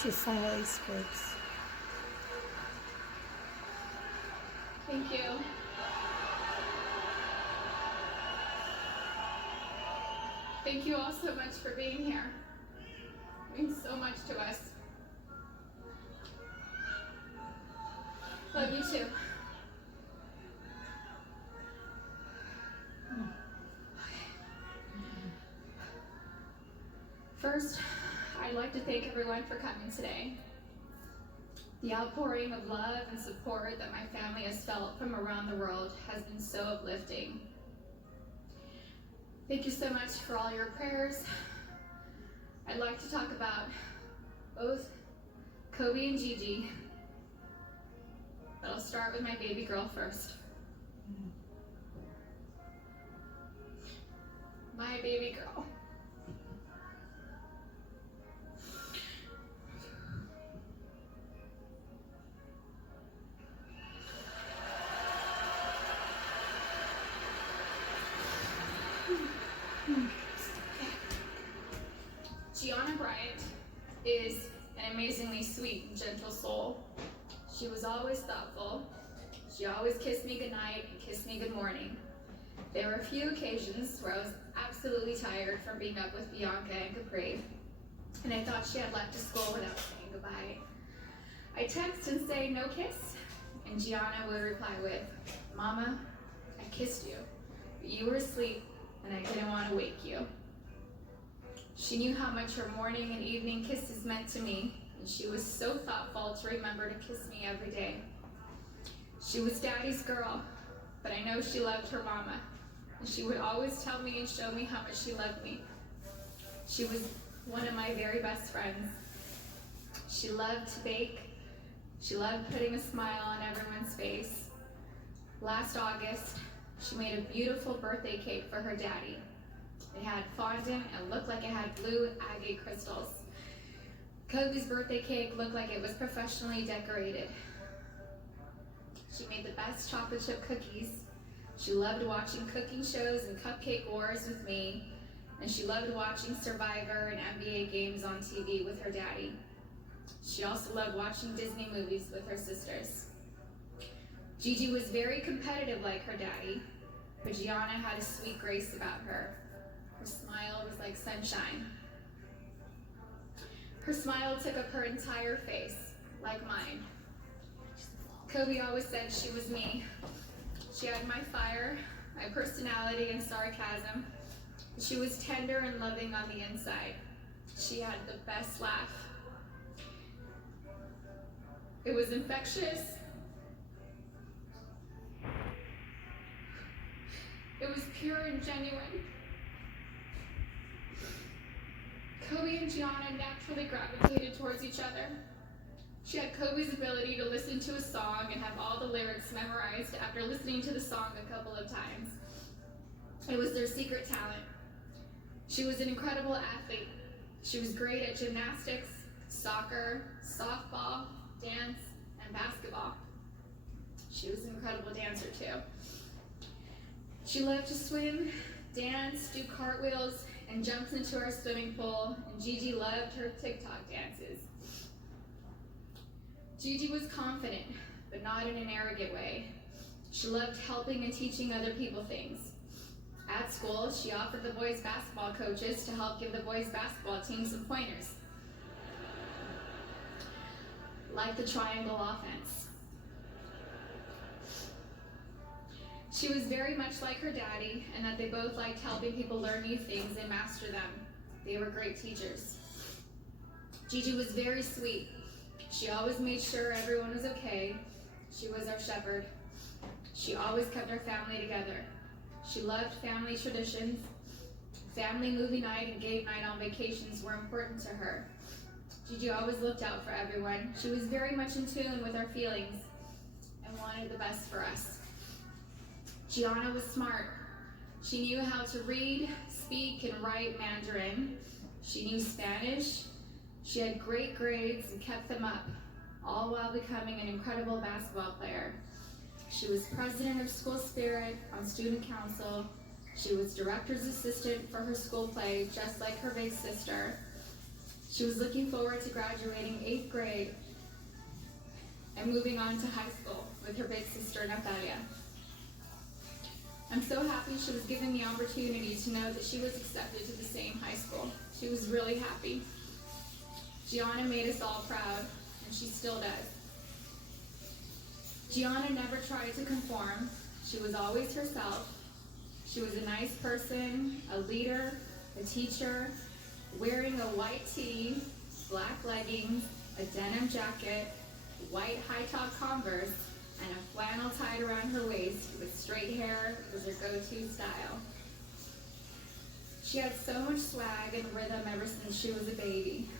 She finally speaks. Thank you. Thank you all so much for being here. It means so much to us. Love you too. First, I'd like to thank everyone for coming today. The outpouring of love and support that my family has felt from around the world has been so uplifting. Thank you so much for all your prayers. I'd like to talk about both Kobe and Gigi, but I'll start with my baby girl first. My baby girl. Gianna Bryant is an amazingly sweet and gentle soul. She was always thoughtful. She always kissed me goodnight and kissed me good morning. There were a few occasions where I was absolutely tired from being up with Bianca and Capri, and I thought she had left to school without saying goodbye. I text and say, "No kiss?" And Gianna would reply with, "Mama, I kissed you, but you were asleep and I didn't want to wake you." She knew how much her morning and evening kisses meant to me, and she was so thoughtful to remember to kiss me every day. She was Daddy's girl, but I know she loved her mama, and she would always tell me and show me how much she loved me. She was one of my very best friends. She loved to bake. She loved putting a smile on everyone's face. Last August, she made a beautiful birthday cake for her daddy. It had fondant and looked like it had blue agate crystals. Kobe's birthday cake looked like it was professionally decorated. She made the best chocolate chip cookies. She loved watching cooking shows and cupcake wars with me, and she loved watching Survivor and NBA games on TV with her daddy. She also loved watching Disney movies with her sisters. Gigi was very competitive like her daddy, but Gianna had a sweet grace about her. Her smile was like sunshine. Her smile took up her entire face, like mine. Kobe always said she was me. She had my fire, my personality and sarcasm. She was tender and loving on the inside. She had the best laugh. It was infectious. It was pure and genuine. Kobe and Gianna naturally gravitated towards each other. She had Kobe's ability to listen to a song and have all the lyrics memorized after listening to the song a couple of times. It was their secret talent. She was an incredible athlete. She was great at gymnastics, soccer, softball, dance, and basketball. She was an incredible dancer too. She loved to swim, dance, do cartwheels, and jumps into our swimming pool, and Gigi loved her TikTok dances. Gigi was confident, but not in an arrogant way. She loved helping and teaching other people things. At school, she offered the boys' basketball coaches to help give the boys' basketball team some pointers, like the triangle offense. She was very much like her daddy, and that they both liked helping people learn new things and master them. They were great teachers. Gigi was very sweet. She always made sure everyone was okay. She was our shepherd. She always kept our family together. She loved family traditions. Family movie night and game night on vacations were important to her. Gigi always looked out for everyone. She was very much in tune with our feelings and wanted the best for us. Gianna was smart. She knew how to read, speak, and write Mandarin. She knew Spanish. She had great grades and kept them up, all while becoming an incredible basketball player. She was president of School Spirit on student council, She was director's assistant for her school play, just like her big sister. She was looking forward to graduating 8th grade and moving on to high school with her big sister, Natalia. I'm so happy she was given the opportunity to know that she was accepted to the same high school. She was really happy. Gianna made us all proud, and she still does. Gianna never tried to conform. She was always herself. She was a nice person, a leader, a teacher, wearing a white tee, black leggings, a denim jacket, white high-top Converse, and a flannel tied around her waist with straight hair was her go-to style. She had so much swag and rhythm ever since she was a baby.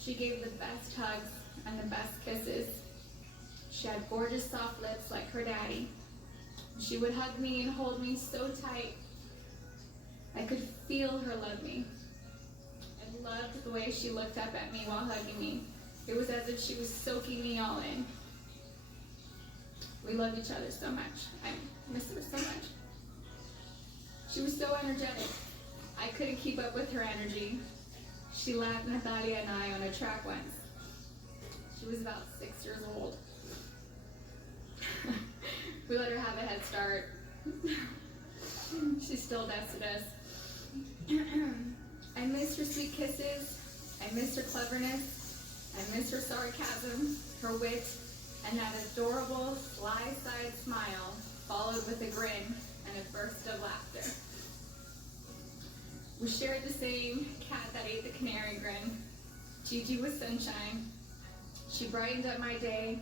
She gave the best hugs and the best kisses. She had gorgeous soft lips like her daddy. She would hug me and hold me so tight. I could feel her love me. I loved the way she looked up at me while hugging me. It was as if she was soaking me all in. We love each other so much. I miss her so much. She was so energetic. I couldn't keep up with her energy. She lapped Natalia and I on a track once. She was about 6 years old. We let her have a head start. She still does to us. I miss her sweet kisses. I miss her cleverness. I miss her sarcasm, her wit, and that adorable sly-side smile, followed with a grin and a burst of laughter. We shared the same cat that ate the canary grin. Gigi was sunshine. She brightened up my day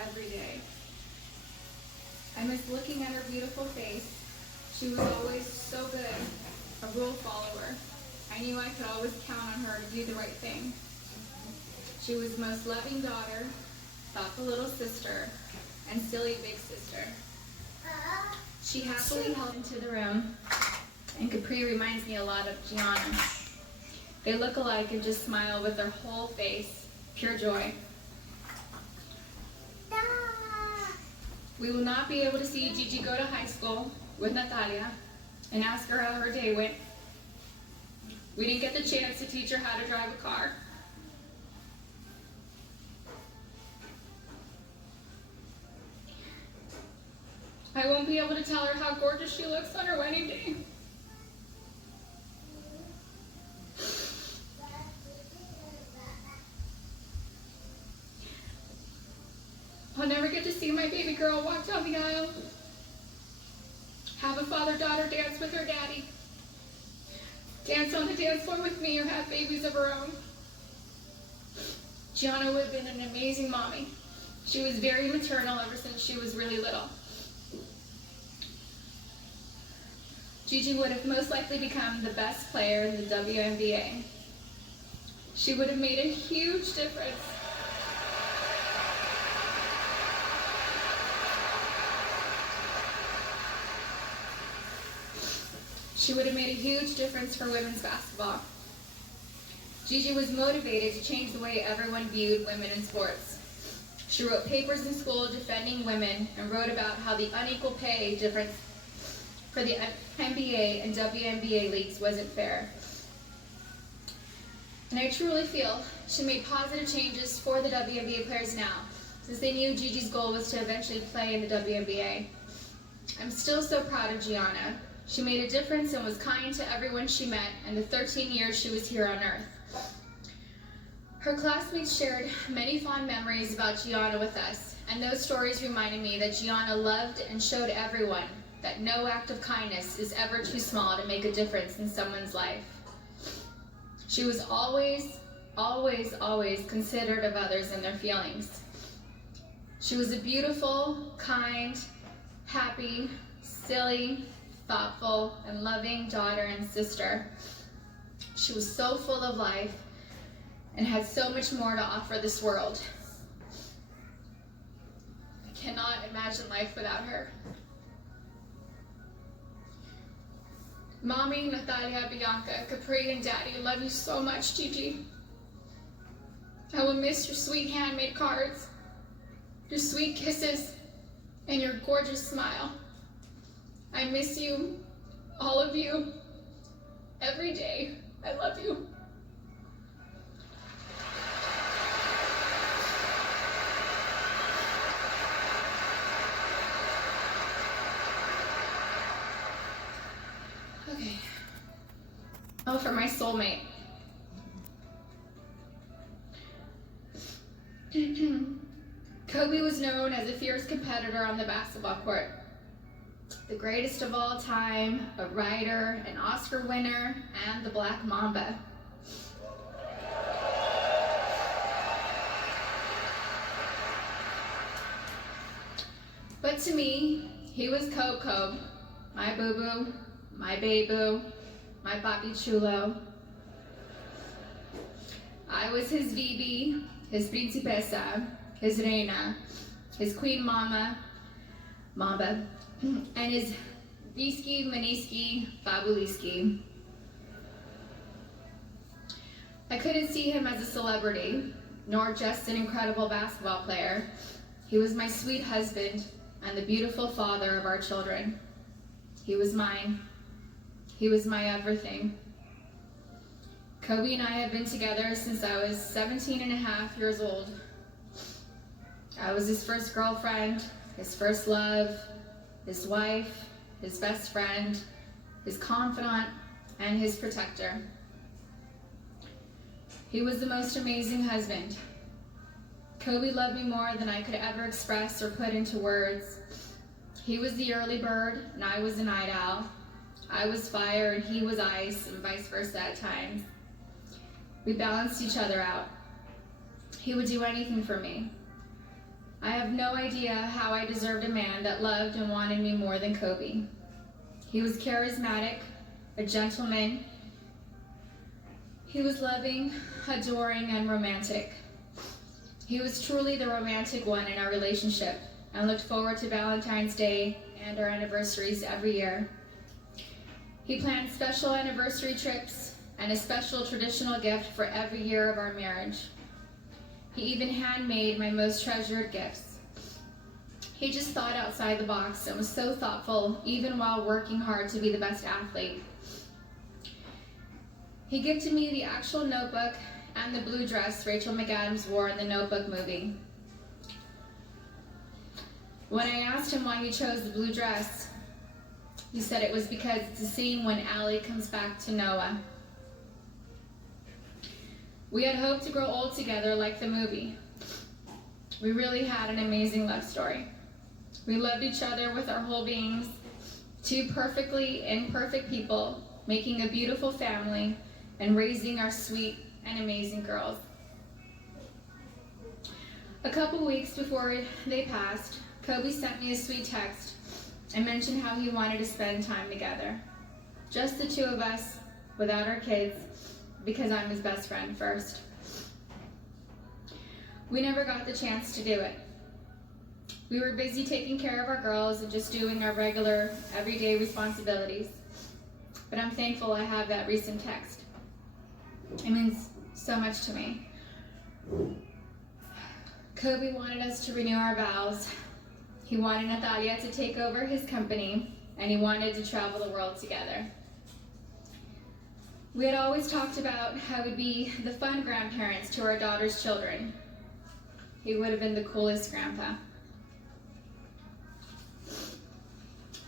every day. I miss looking at her beautiful face. She was always so good, a rule follower. I knew I could always count on her to do the right thing. She was the most loving daughter, thoughtful little sister, and silly big sister. She happily held into the room, and Capri reminds me a lot of Gianna. They look alike and just smile with their whole face, pure joy. We will not be able to see Gigi go to high school with Natalia and ask her how her day went. We didn't get the chance to teach her how to drive a car. I won't be able to tell her how gorgeous she looks on her wedding day. I'll never get to see my baby girl walk down the aisle, have a father-daughter dance with her daddy, dance on the dance floor with me, or have babies of her own. Gianna would have been an amazing mommy. She was very maternal ever since she was really little. Gigi would have most likely become the best player in the WNBA. She would have made a huge difference. She would have made a huge difference for women's basketball. Gigi was motivated to change the way everyone viewed women in sports. She wrote papers in school defending women and wrote about how the unequal pay difference for the NBA and WNBA leagues wasn't fair. And I truly feel she made positive changes for the WNBA players now, since they knew Gigi's goal was to eventually play in the WNBA. I'm still so proud of Gianna. She made a difference and was kind to everyone she met in the 13 years she was here on Earth. Her classmates shared many fond memories about Gianna with us, and those stories reminded me that Gianna loved and showed everyone that no act of kindness is ever too small to make a difference in someone's life. She was always, always, always considerate of others and their feelings. She was a beautiful, kind, happy, silly, thoughtful, and loving daughter and sister. She was so full of life and had so much more to offer this world. I cannot imagine life without her. Mommy, Natalia, Bianca, Capri, and Daddy love you so much, Gigi. I will miss your sweet handmade cards, your sweet kisses, and your gorgeous smile. I miss you all of you, every day. I love you. Okay. Oh, for my soulmate. Kobe was known as a fierce competitor on the basketball court. The greatest of all time, a writer, an Oscar winner, and the Black Mamba. But to me, he was Kobe, my boo-boo, my baby, my papi chulo. I was his Bibi, his principesa, his reina, his queen mama, and his Biski, Maniski, Fabuliski. I couldn't see him as a celebrity, nor just an incredible basketball player. He was my sweet husband and the beautiful father of our children. He was mine. He was my everything. Kobe and I have been together since I was 17 and a half years old. I was his first girlfriend, his first love, his wife, his best friend, his confidant, and his protector. He was the most amazing husband. Kobe loved me more than I could ever express or put into words. He was the early bird, and I was the night owl. I was fire, and he was ice, and vice versa at times. We balanced each other out. He would do anything for me. I have no idea how I deserved a man that loved and wanted me more than Kobe. He was charismatic, a gentleman. He was loving, adoring, and romantic. He was truly the romantic one in our relationship and looked forward to Valentine's Day and our anniversaries every year. He planned special anniversary trips and a special traditional gift for every year of our marriage. He even handmade my most treasured gifts. He just thought outside the box and was so thoughtful, even while working hard to be the best athlete. He gifted me the actual notebook and the blue dress Rachel McAdams wore in the Notebook movie. When I asked him why he chose the blue dress, he said it was because it's a scene when Allie comes back to Noah. We had hoped to grow old together like the movie. We really had an amazing love story. We loved each other with our whole beings, two perfectly imperfect people, making a beautiful family and raising our sweet and amazing girls. A couple weeks before they passed, Kobe sent me a sweet text and mentioned how he wanted to spend time together. Just the two of us, without our kids, because I'm his best friend first. We never got the chance to do it. We were busy taking care of our girls and just doing our regular, everyday responsibilities. But I'm thankful I have that recent text. It means so much to me. Kobe wanted us to renew our vows. He wanted Natalia to take over his company, and he wanted to travel the world together. We had always talked about how we'd be the fun grandparents to our daughter's children. He would have been the coolest grandpa.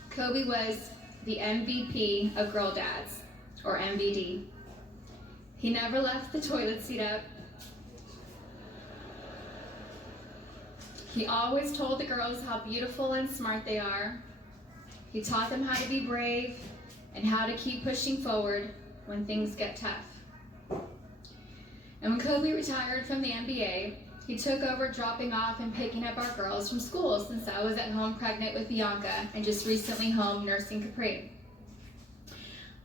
Kobe was the MVP of Girl Dads, or MVD. He never left the toilet seat up. He always told the girls how beautiful and smart they are. He taught them how to be brave and how to keep pushing forward when things get tough. And when Kobe retired from the NBA, he took over dropping off and picking up our girls from school since I was at home pregnant with Bianca and just recently home nursing Capri.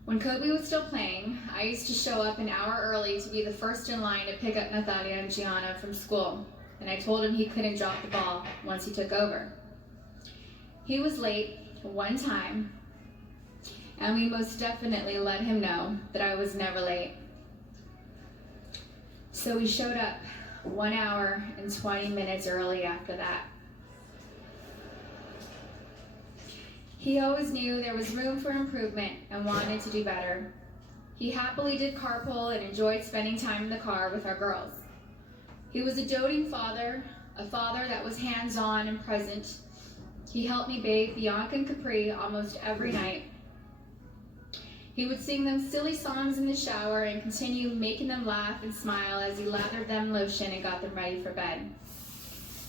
When Kobe was still playing, I used to show up an hour early to be the first in line to pick up Natalia and Gianna from school, and I told him he couldn't drop the ball once he took over. He was late one time, and we most definitely let him know that I was never late. So we showed up 1 hour and 20 minutes early after that. He always knew there was room for improvement and wanted to do better. He happily did carpool and enjoyed spending time in the car with our girls. He was a doting father, a father that was hands-on and present. He helped me bathe Bianca and Capri almost every night. He would sing them silly songs in the shower and continue making them laugh and smile as he lathered them in lotion and got them ready for bed.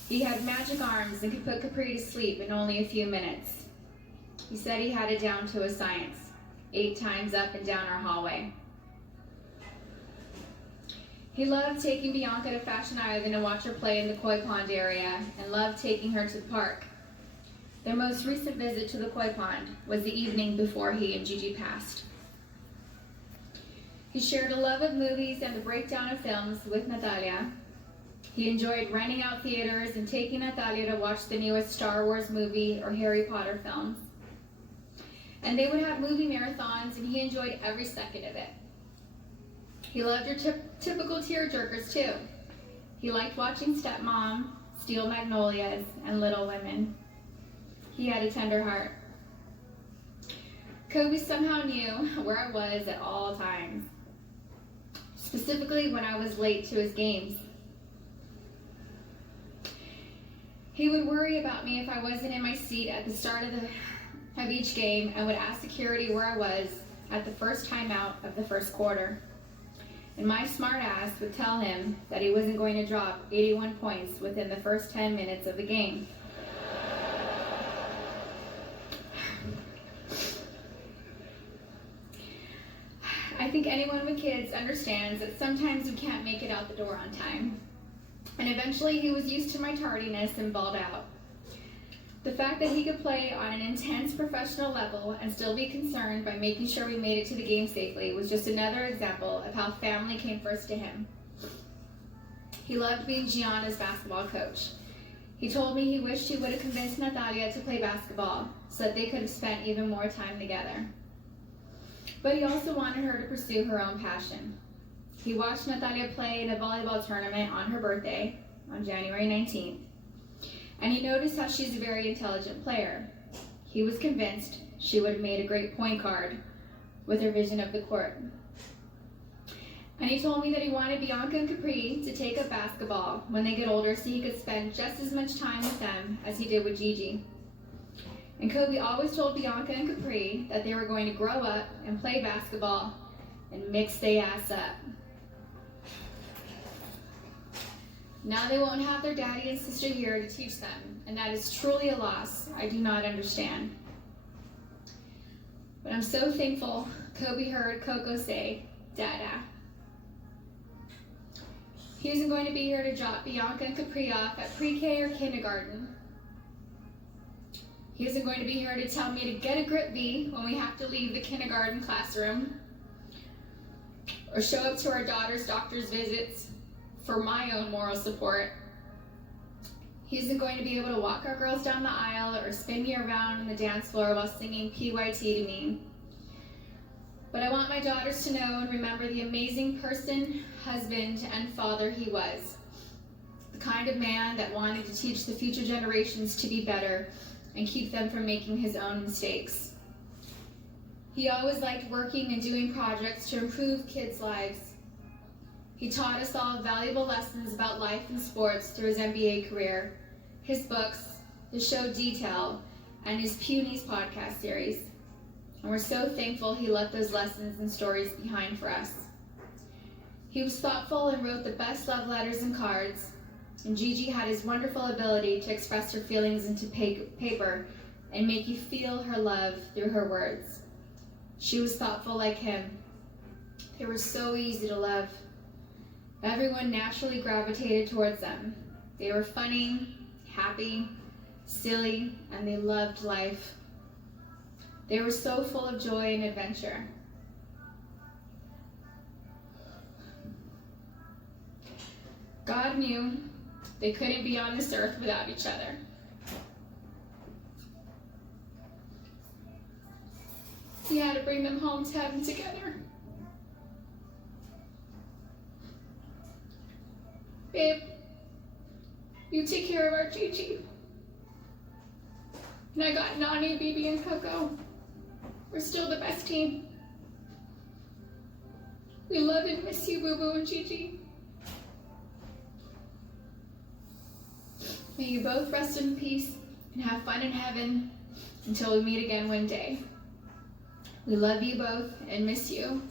He had magic arms and could put Capri to sleep in only a few minutes. He said he had it down to a science, 8 times up and down our hallway. He loved taking Bianca to Fashion Island to watch her play in the koi pond area and loved taking her to the park. Their most recent visit to the koi pond was the evening before he and Gigi passed. He shared a love of movies and the breakdown of films with Natalia. He enjoyed renting out theaters and taking Natalia to watch the newest Star Wars movie or Harry Potter films. And they would have movie marathons, and he enjoyed every second of it. He loved your typical tearjerkers too. He liked watching Stepmom, Steel Magnolias, and Little Women. He had a tender heart. Kobe somehow knew where I was at all times, specifically when I was late to his games. He would worry about me if I wasn't in my seat at the start of each game and would ask security where I was at the first timeout of the first quarter. And my smart ass would tell him that he wasn't going to drop 81 points within the first 10 minutes of the game. I think anyone with kids understands that sometimes we can't make it out the door on time. And eventually he was used to my tardiness and balled out. The fact that he could play on an intense professional level and still be concerned by making sure we made it to the game safely was just another example of how family came first to him. He loved being Gianna's basketball coach. He told me he wished he would have convinced Natalia to play basketball so that they could have spent even more time together. But he also wanted her to pursue her own passion. He watched Natalia play in a volleyball tournament on her birthday, on January 19th, and he noticed how she's a very intelligent player. He was convinced she would have made a great point guard with her vision of the court. And he told me that he wanted Bianca and Capri to take up basketball when they get older so he could spend just as much time with them as he did with Gigi. And Kobe always told Bianca and Capri that they were going to grow up and play basketball and mix their ass up. Now they won't have their daddy and sister here to teach them, and that is truly a loss I do not understand. But I'm so thankful Kobe heard Coco say, Dada. He isn't going to be here to drop Bianca and Capri off at pre-K or kindergarten. He isn't going to be here to tell me to get a grip V when we have to leave the kindergarten classroom, or show up to our daughter's doctor's visits for my own moral support. He isn't going to be able to walk our girls down the aisle or spin me around on the dance floor while singing PYT to me. But I want my daughters to know and remember the amazing person, husband, and father he was. The kind of man that wanted to teach the future generations to be better and keep them from making his own mistakes. He always liked working and doing projects to improve kids' lives. He taught us all valuable lessons about life and sports through his NBA career, his books, his show Detail, and his Punies podcast series. And we're so thankful he left those lessons and stories behind for us. He was thoughtful and wrote the best love letters and cards, and Gigi had his wonderful ability to express her feelings into paper and make you feel her love through her words. She was thoughtful like him. They were so easy to love. Everyone naturally gravitated towards them. They were funny, happy, silly, and they loved life. They were so full of joy and adventure. God knew they couldn't be on this earth without each other. He had to bring them home to heaven together. Babe, you take care of our Gigi. And I got Nani, BB, and Coco. We're still the best team. We love and miss you, Boo Boo and Gigi. May you both rest in peace and have fun in heaven until we meet again one day. We love you both and miss you.